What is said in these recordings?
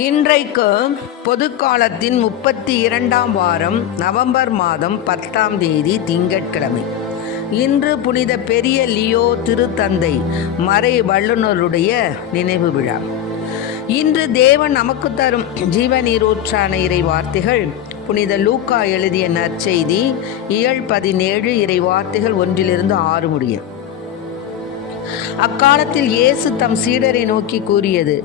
இன்றைக்கு பொதுக்காலத்தின் 32ஆம் வாரம் நவம்பர் மாதம் 10ஆம் தேதி திங்கட்கிழமை. இன்று புனித பெரிய லியோ திருத்தந்தை மறை வல்லுநருடைய நினைவு விழா. இன்று தேவன் நமக்கு தரும் ஜீவநீரூற்றான இறை வார்த்தைகள் புனித லூக்கா எழுதிய நற்செய்தி இயல் 17 இறை வார்த்தைகள் 1-6 முடிய. அக்காலத்தில் இயேசு தம் சீடரை நோக்கி கூறியது: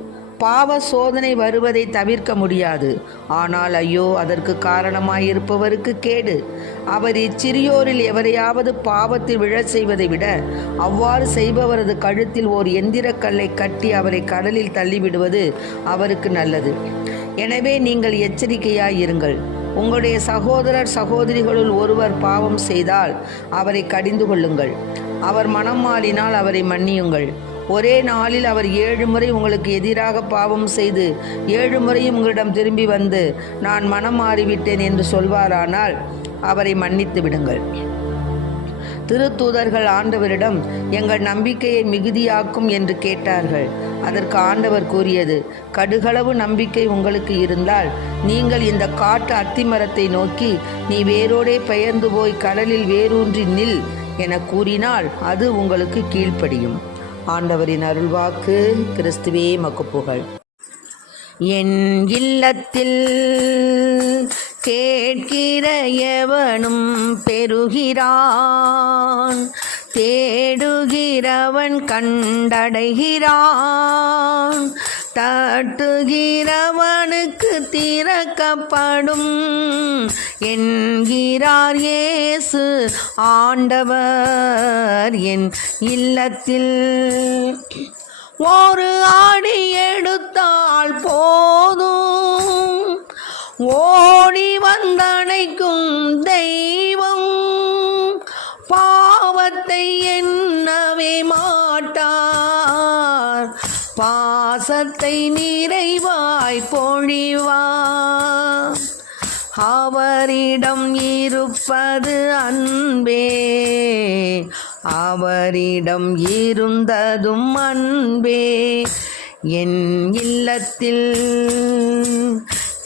பாவ சோதனை வருவதை தவிர்க்க முடியாது, ஆனால் ஐயோ அதற்கு காரணமாயிருப்பவருக்கு கேடு. அவர் இச்சிறியோரில் எவரையாவது பாவத்தில் விழச் செய்வதை விட அவ்வாறு செய்பவரது கழுத்தில் ஓர் எந்திரக்கல்லை கட்டி அவரை கடலில் தள்ளிவிடுவது அவருக்கு நல்லது. எனவே நீங்கள் எச்சரிக்கையாயிருங்கள். உங்களுடைய சகோதரர் சகோதரிகளுள் ஒருவர் பாவம் செய்தால் அவரை கடிந்து கொள்ளுங்கள். அவர் மனம் மாறினால் அவரை மன்னியுங்கள். ஒரே நாளில் அவர் 7 முறை உங்களுக்கு எதிராக பாவம் செய்து 7 முறையும் உங்களிடம் திரும்பி வந்து நான் மனம் மாறிவிட்டேன் என்று சொல்வாரானால் அவரை மன்னித்து விடுங்கள். திருத்தூதர்கள் ஆண்டவரிடம் எங்கள் நம்பிக்கையை மிகுதியாக்கும் என்று கேட்டார்கள். அதற்கு ஆண்டவர் கூறியது: கடுகளவு நம்பிக்கை உங்களுக்கு இருந்தால் நீங்கள் இந்த காட்டு அத்திமரத்தை நோக்கி நீ வேரோடே பெயர்ந்து போய் கடலில் வேரூன்றி நில் என கூறினால் அது உங்களுக்கு கீழ்ப்படியும். ஆண்டவரின் அருள்வாக்கு. கிறிஸ்துவே மக்கு புகழ். என் இல்லத்தில் கேட்கிற எவனும் பெறுகிறான், தேடுகிறவன் கண்டடைகிறான், தட்டுகிறவனுக்கு திறக்கப்படும் என்கிறார் இயேசு ஆண்டவர். என் இல்லத்தில் ஒரு ஆடி எடுத்தால் போதும், ஓடி வந்தணைக்கும் தெய்வம், பாவத்தை எண்ணவே மாட்டார், பாசத்தை நிறைவாய் பொழிவார். அவரிடம் இருப்பது அன்பே, அவரிடம் இருந்ததும் அன்பே. என் இல்லத்தில்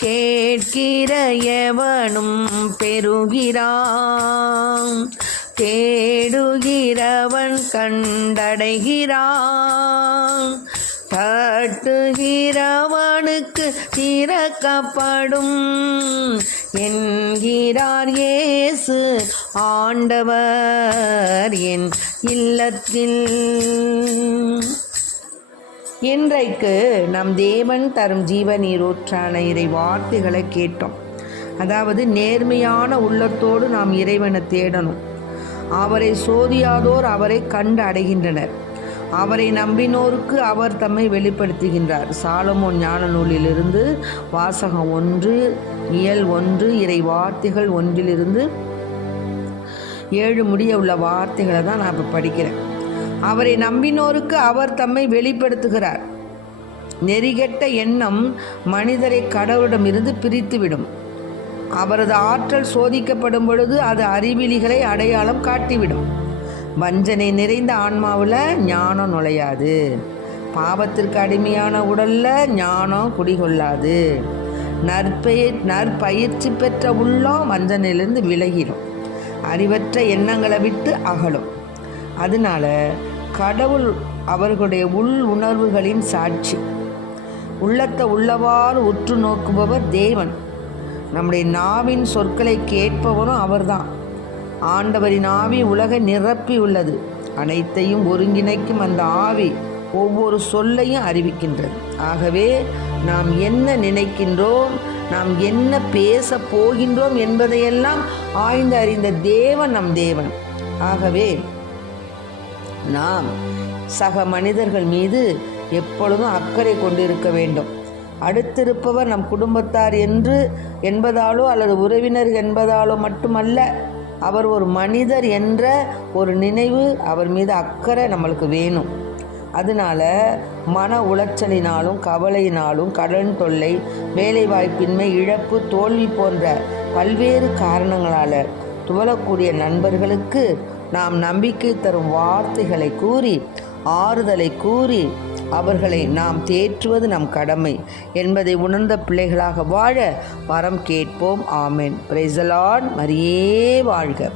கேட்கிற எவனும் பெறுகிறான், தேடுகிறவன் கண்டடைகிறான், தட்டுகிறவனுக்கு திறக்கப்படும் என்கிறார் இயேசு ஆண்டவர். என் இல்லத்தில். இன்றைக்கு நம் தேவன் தரும் ஜீவநீரூற்றான இறை வார்த்தைகளை கேட்டோம். அதாவது நேர்மையான உள்ளத்தோடு நாம் இறைவனை தேடணும். அவரை சோதியாதோர் அவரை கண்டு அடைகின்றனர். அவரை நம்பினோருக்கு அவர் தம்மை வெளிப்படுத்துகின்றார். சாலமோன் ஞான நூலிலிருந்து வாசகம் 1 இயல் 1 இறை வார்த்தைகள் 1-7 முடிய உள்ள வார்த்தைகளை தான் நான் இப்போ படிக்கிறேன். அவரை நம்பினோருக்கு அவர் தம்மை வெளிப்படுத்துகிறார். நெறிகெட்ட எண்ணம் மனிதரை கடவுளிடமிருந்து பிரித்துவிடும். அவரது ஆற்றல் சோதிக்கப்படும் பொழுது அது அறிவிலிகளை அடையாளம் காட்டிவிடும். வஞ்சனை நிறைந்த ஆன்மாவில் ஞானம் நுழையாது. பாவத்திற்கு அடிமையான உடல்ல ஞானம் குடிகொள்ளாது. நற்பயிற்சி பெற்ற உள்ளம் வஞ்சனையிலிருந்து விலகிடும். அறிவற்ற எண்ணங்களை விட்டு அகலும். அதனால கடவுள் அவர்களுடைய உள் உணர்வுகளின் சாட்சி. உள்ளத்தை உள்ளவாறு உற்று நோக்குபவர் தேவன். நம்முடைய நாவின் சொற்களை கேட்பவரும் அவர்தான். ஆண்டவரின் ஆவி உலகை நிரப்பி உள்ளது. அனைத்தையும் ஒருங்கிணைக்கும் அந்த ஆவி ஒவ்வொரு சொல்லையும் அறிவிக்கின்றது. ஆகவே நாம் என்ன நினைக்கின்றோம், நாம் என்ன பேச போகின்றோம் என்பதையெல்லாம் ஆய்ந்து அறிந்த தேவன் நம் தேவன். ஆகவே நாம் சக மனிதர்கள் மீது எப்பொழுதும் அக்கறை கொண்டிருக்க வேண்டும். அடுத்திருப்பவர் நம் குடும்பத்தார் என்பதாலோ அல்லது உறவினர் என்பதாலோ மட்டுமல்ல, அவர் ஒரு மனிதர் என்ற ஒரு நினைவு, அவர் மீது அக்கறை நம்மளுக்கு வேணும். அதனால மன உளைச்சலினாலும் கவலையினாலும் கடன் தொல்லை, வேலைவாய்ப்பின்மை, இழப்பு, தோல்வி போன்ற பல்வேறு காரணங்களால் துவளக்கூடிய நண்பர்களுக்கு நாம் நம்பிக்கை தரும் வார்த்தைகளை கூறி, ஆறுதலை கூறி, அவர்களை நாம் தேற்றுவது நம் கடமை என்பதை உணர்ந்த பிள்ளைகளாக வாழ வரம் கேட்போம். ஆமென். Praise the Lord. மரியே வாழ்க.